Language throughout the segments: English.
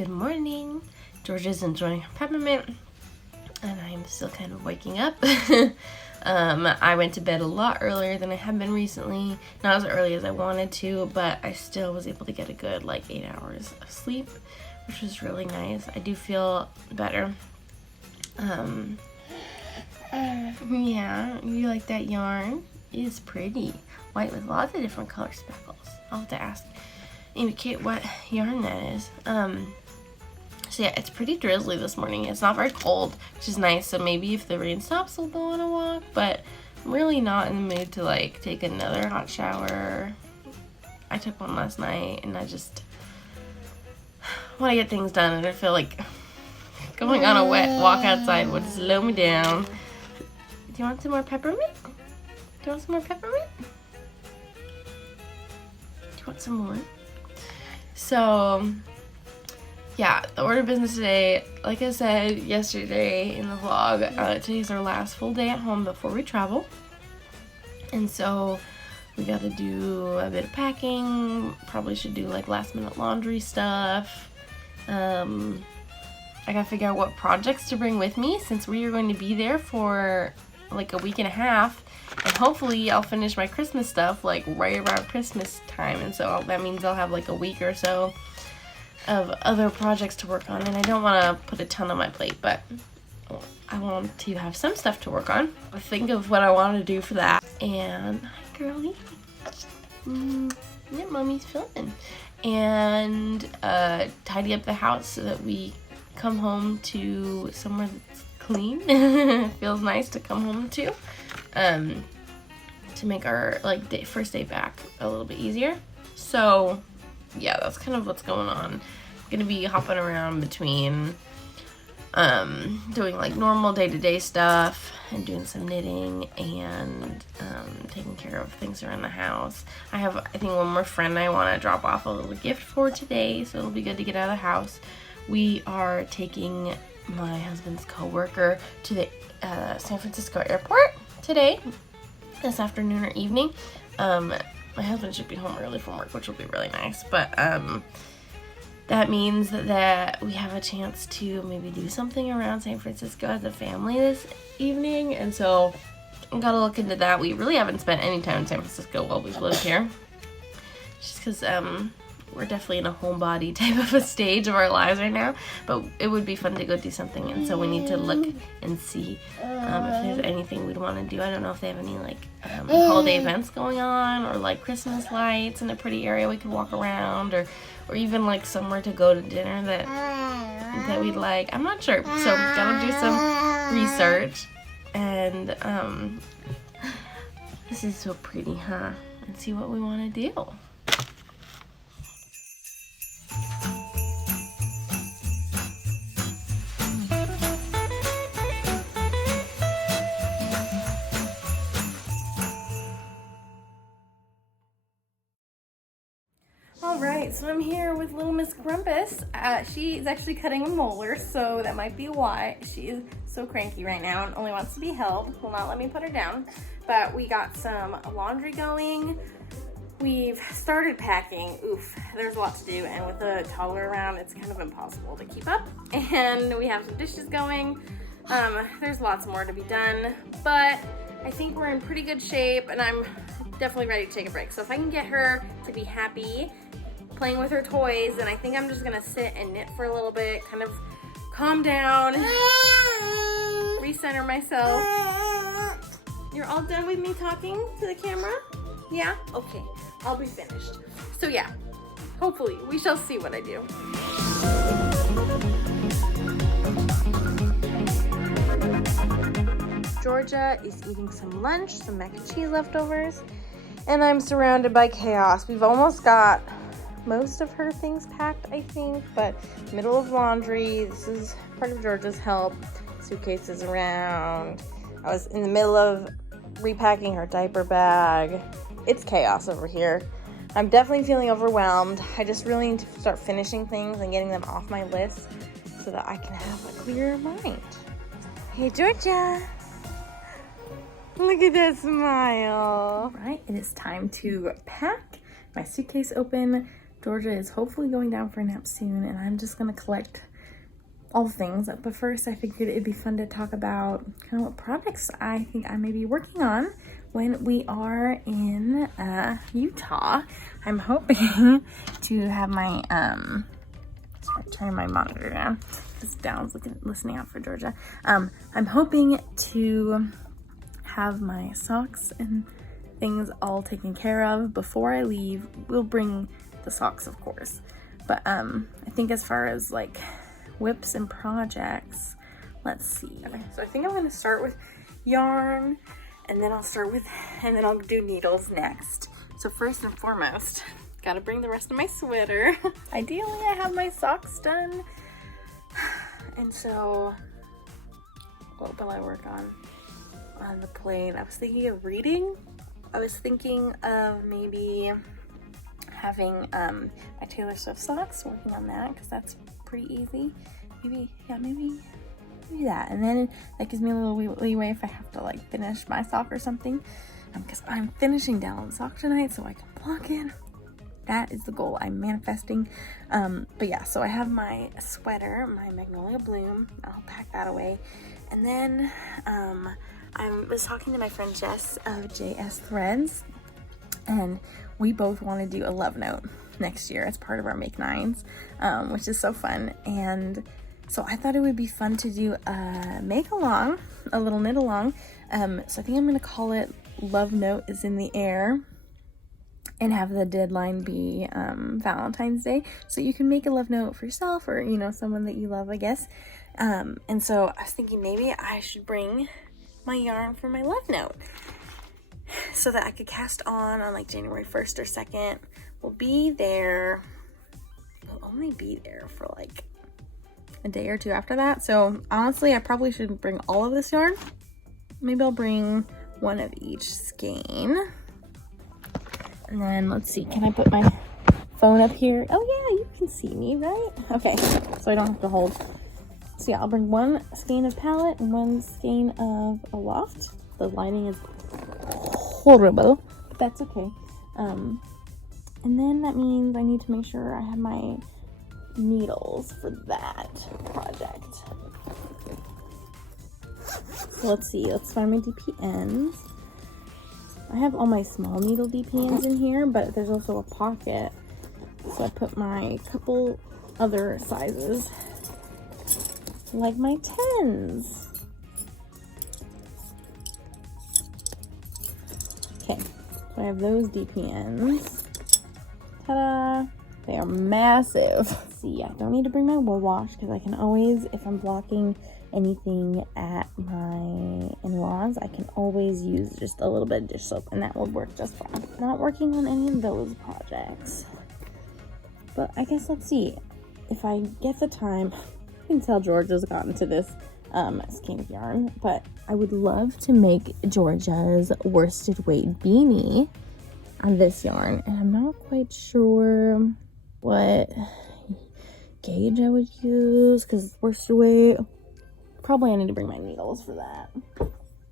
Good morning. Georgia's enjoying her peppermint, and I'm still kind of waking up. I went to bed a lot earlier than I have been recently. Not as early as I wanted to, but I still was able to get a good 8 hours of sleep, which was really nice. I do feel better. Yeah, you like that yarn? It's pretty. White with lots of different color speckles. I'll have to ask Amy Kate what yarn that is. So yeah, it's pretty drizzly this morning. It's not very cold, which is nice. So maybe if the rain stops, we'll go on a walk. But I'm really not in the mood to take another hot shower. I took one last night, and I just want to get things done. And I feel like going on a wet walk outside would slow me down. Do you want some more peppermint? Do you want some more peppermint? Do you want some more? So, yeah, the order business today, like I said yesterday in the vlog, today's our last full day at home before we travel. And so we got to do a bit of packing. Probably should do last minute laundry stuff. I got to figure out what projects to bring with me since we are going to be there for a week and a half. And hopefully I'll finish my Christmas stuff right around Christmas time. And so that means I'll have a week or so of other projects to work on. And I don't want to put a ton on my plate, but I want to have some stuff to work on. I think of what I want to do for that. And hi girlie. Yeah, mommy's filming. And tidy up the house so that we come home to somewhere that's clean. It feels nice to come home to make our first day back a little bit easier. So yeah, that's kind of what's going on. I'm gonna be hopping around between doing normal day-to-day stuff and doing some knitting and taking care of things around the house. I think one more friend I want to drop off a little gift for today, so it'll be good to get out of the house. We are taking my husband's coworker to the San Francisco airport today, this afternoon or evening. My husband should be home early from work, which will be really nice, but that means that we have a chance to maybe do something around San Francisco as a family this evening, and so I've got to look into that. We really haven't spent any time in San Francisco while we've lived here, just because we're definitely in a homebody type of a stage of our lives right now, but it would be fun to go do something, and so we need to look and see if there's anything we'd want to do. I don't know if they have any holiday events going on, or Christmas lights in a pretty area we could walk around, or even somewhere to go to dinner that we'd like. I'm not sure, so gotta do some research. And this is so pretty, huh? And see what we want to do. Alright, so I'm here with little Miss Grumpus. She's actually cutting a molar, so that might be why she is so cranky right now and only wants to be held. Will not let me put her down. But we got some laundry going. We've started packing. Oof, there's a lot to do, and with a toddler around, it's kind of impossible to keep up. And we have some dishes going. There's lots more to be done, but I think we're in pretty good shape, and I'm definitely ready to take a break. So if I can get her to be happy playing with her toys, then I think I'm just gonna sit and knit for a little bit, kind of calm down, recenter myself. You're all done with me talking to the camera? Yeah? Okay, I'll be finished. So yeah, hopefully, we shall see what I do. Georgia is eating some lunch, some mac and cheese leftovers, and I'm surrounded by chaos. We've almost got most of her things packed, I think, but middle of laundry. This is part of Georgia's help. Suitcases around. I was in the middle of repacking her diaper bag. It's chaos over here. I'm definitely feeling overwhelmed. I just really need to start finishing things and getting them off my list so that I can have a clearer mind. Hey, Georgia. Look at that smile. All right, it is time to pack. My suitcase open, Georgia is hopefully going down for a nap soon, and I'm just gonna collect all things. But first, I figured it'd be fun to talk about kind of what projects I think I may be working on when we are in Utah. I'm hoping to have my sorry, turning my monitor down because Down's listening out for Georgia. I'm hoping to have my socks and things all taken care of before I leave. We'll bring the socks, of course, but I think as far as like whips and projects, let's see. Okay, so I think I'm gonna start with yarn, and then I'll do needles next. So first and foremost, gotta bring the rest of my sweater. Ideally, I have my socks done, and so what will I work on the plane? I was thinking of reading. I was thinking of maybe having my Taylor Swift socks, working on that because that's pretty easy. Maybe that, and then that gives me a little leeway if I have to like finish my sock or something, because I'm finishing down sock tonight so I can block in. That is the goal I'm manifesting. But yeah, so I have my sweater, my Magnolia Bloom. I'll pack that away, and then I was talking to my friend Jess of JS Threads, and we both want to do a love note next year as part of our Make Nines, which is so fun. And so I thought it would be fun to do a make along, a little knit along. So I think I'm going to call it Love Note is in the Air, and have the deadline be Valentine's Day. So you can make a love note for yourself or, you know, someone that you love, I guess. And so I was thinking maybe I should bring my yarn for my love note so that I could cast on like January 1st or 2nd. We'll only be there for like a day or two after that. So honestly, I probably shouldn't bring all of this yarn. Maybe I'll bring one of each skein. And then let's see, can I put my phone up here? Oh yeah, you can see me, right? Okay, so I don't have to hold. So yeah, I'll bring one skein of palette and one skein of Aloft. The lining is horrible, but that's okay. And then that means I need to make sure I have my needles for that project. So let's see, let's find my DPNs. I have all my small needle DPNs in here, but there's also a pocket. So I put my couple other sizes, like my 10s. Okay, so I have those DPNs. Ta-da! They are massive. See, I don't need to bring my wool wash because I can always, if I'm blocking anything at my in-laws, I can always use just a little bit of dish soap and that would work just fine. Not working on any of those projects, but I guess let's see if I get the time. You can tell Georgia's gotten to this skein of yarn, but I would love to make Georgia's worsted weight beanie on this yarn, and I'm not quite sure what gauge I would use because worsted weight. Probably I need to bring my needles for that.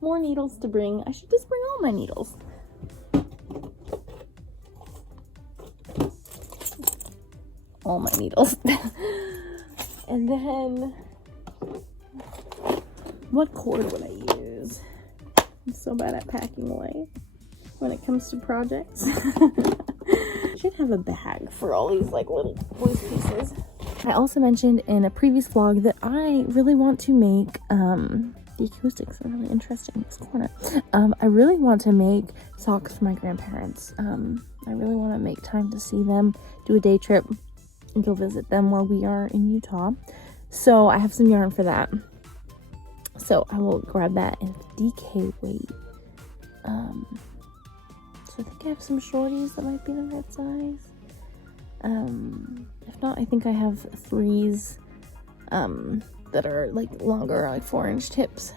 More needles to bring. I should just bring all my needles. All my needles. And then what cord would I use? I'm so bad at packing away when it comes to projects. I should have a bag for all these like little loose pieces. I also mentioned in a previous vlog that I really want to make, the acoustics are really interesting in this corner. I really want to make socks for my grandparents. I really want to make time to see them, do a day trip, and go visit them while we are in Utah. So I have some yarn for that. So I will grab that in DK weight. So I think I have some shorties that might be the right size. If not, I think I have 3s that are like longer, like 4-inch tips,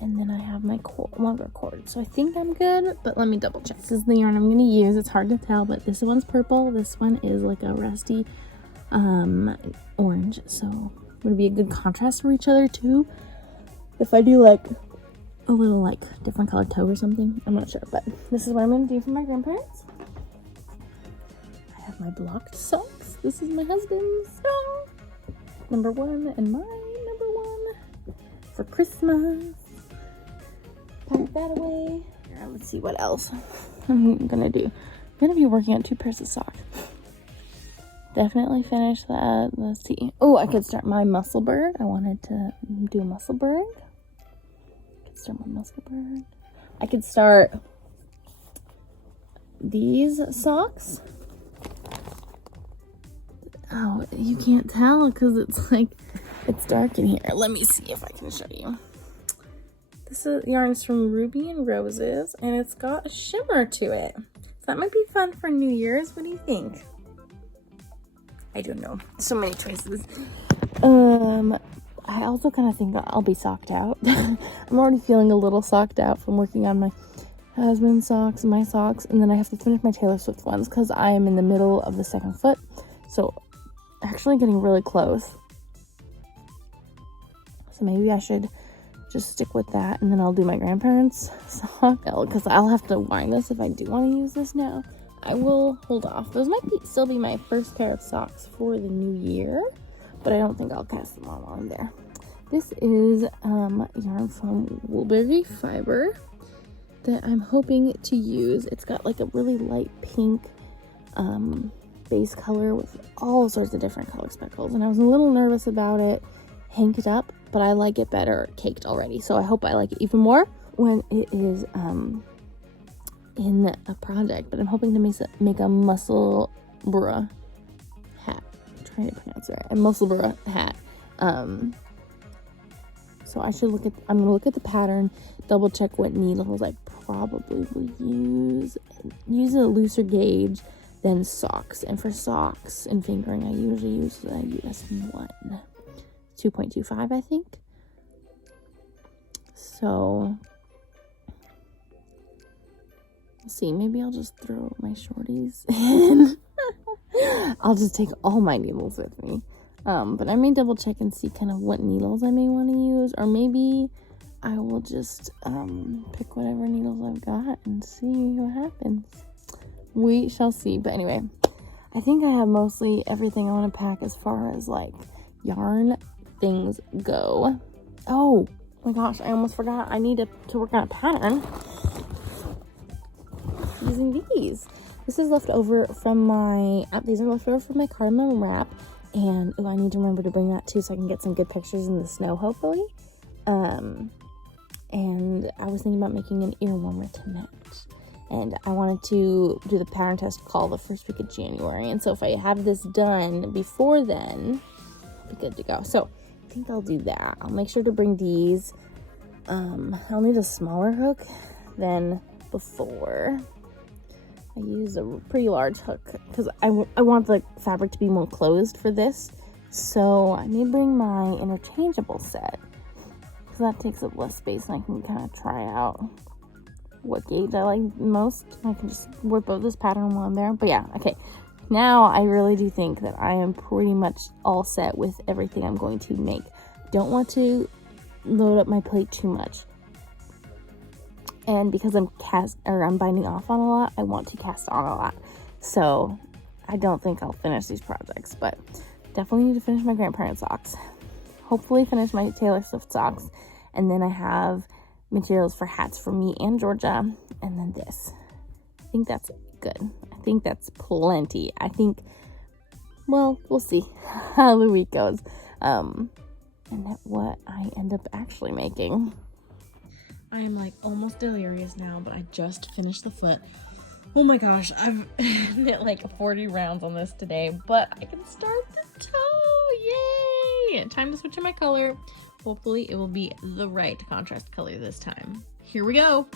and then I have my longer cord. So I think I'm good, but let me double check. This is the yarn I'm going to use. It's hard to tell, but this one's purple. This one is like a rusty orange, so it would be a good contrast for each other too. If I do like a little like different colored toe or something, I'm not sure, but this is what I'm going to do for my grandparents. I have my blocked socks. This is my husband's sock. Number 1 and my number 1 for Christmas. Pack that away. Now, let's see what else I'm gonna do. I'm gonna be working on 2 pairs of socks. Definitely finish that. Let's see. Oh, I could start my muscle bird. I wanted to do a muscle bird. I could start these socks. Oh, you can't tell because it's dark in here. Let me see if I can show you. This yarn is from Ruby and Roses, and it's got a shimmer to it. So that might be fun for New Year's. What do you think? I don't know. So many choices. I also kind of think I'll be socked out. I'm already feeling a little socked out from working on my husband's socks, my socks, and then I have to finish my Taylor Swift ones because I am in the middle of the second foot. So actually getting really close. So maybe I should just stick with that, and then I'll do my grandparents' sock because I'll have to wind this if I do want to use this now. I will hold off. Those might still be my first pair of socks for the new year, but I don't think I'll cast them all on there. This is yarn from Woolberry Fiber that I'm hoping to use. It's got like a really light pink base color with all sorts of different color speckles, and I was a little nervous about it hanked up, but I like it better caked already, so I hope I like it even more when it is in a project. But I'm hoping to make a muscle bra hat. I'm trying to pronounce it right. A muscle bra hat. So I'm gonna look at the pattern, double check what needles I probably will use a looser gauge than socks. And for socks and fingering, I usually use a US1 2.25, I think. So we'll see. Maybe I'll just throw my shorties in. I'll just take all my needles with me. But I may double check and see kind of what needles I may want to use, or maybe I will just pick whatever needles I've got and see what happens. We shall see. But anyway, I think I have mostly everything I want to pack as far as like yarn things go. Oh my gosh, I almost forgot. I need to work on a pattern using these. This is left over from these are left over from my cardamom wrap. And I need to remember to bring that too so I can get some good pictures in the snow, hopefully. And I was thinking about making an ear warmer to match. And I wanted to do the pattern test call the first week of January. And so if I have this done before then, I'll be good to go. So I think I'll do that. I'll make sure to bring these. I'll need a smaller hook than before. I use a pretty large hook because I want the fabric to be more closed for this. So I may bring my interchangeable set because that takes up less space and I can kind of try out what gauge I like most. I can just whip up this pattern while I'm there. But yeah, okay. Now I really do think that I am pretty much all set with everything I'm going to make. Don't want to load up my plate too much. And because I'm binding off on a lot, I want to cast on a lot. So I don't think I'll finish these projects, but definitely need to finish my grandparents' socks. Hopefully finish my Taylor Swift socks. And then I have materials for hats for me and Georgia. And then this. I think that's good. I think that's plenty. Well, we'll see how the week goes. And what I end up actually making. I am like almost delirious now, but I just finished the foot. Oh my gosh, I've knit like 40 rounds on this today, but I can start the toe. Yay! Time to switch to my color. Hopefully it will be the right contrast color this time. Here we go.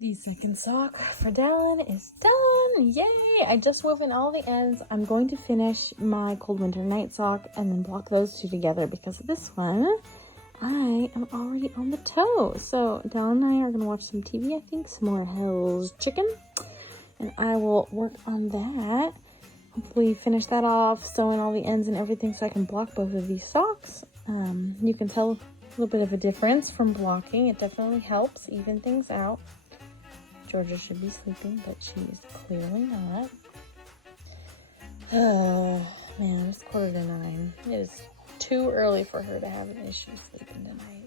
The second sock for Dallin is done. Yay! I just woven all the ends. I'm going to finish my cold winter night sock and then block those two together because this one, I am already on the toe. So Della and I are going to watch some TV, I think, some more Hell's Chicken. And I will work on that. Hopefully finish that off, sewing all the ends and everything so I can block both of these socks. You can tell a little bit of a difference from blocking. It definitely helps even things out. Georgia should be sleeping, but she is clearly not. Man, it's 8:45. It is too early for her to have an issue sleeping tonight.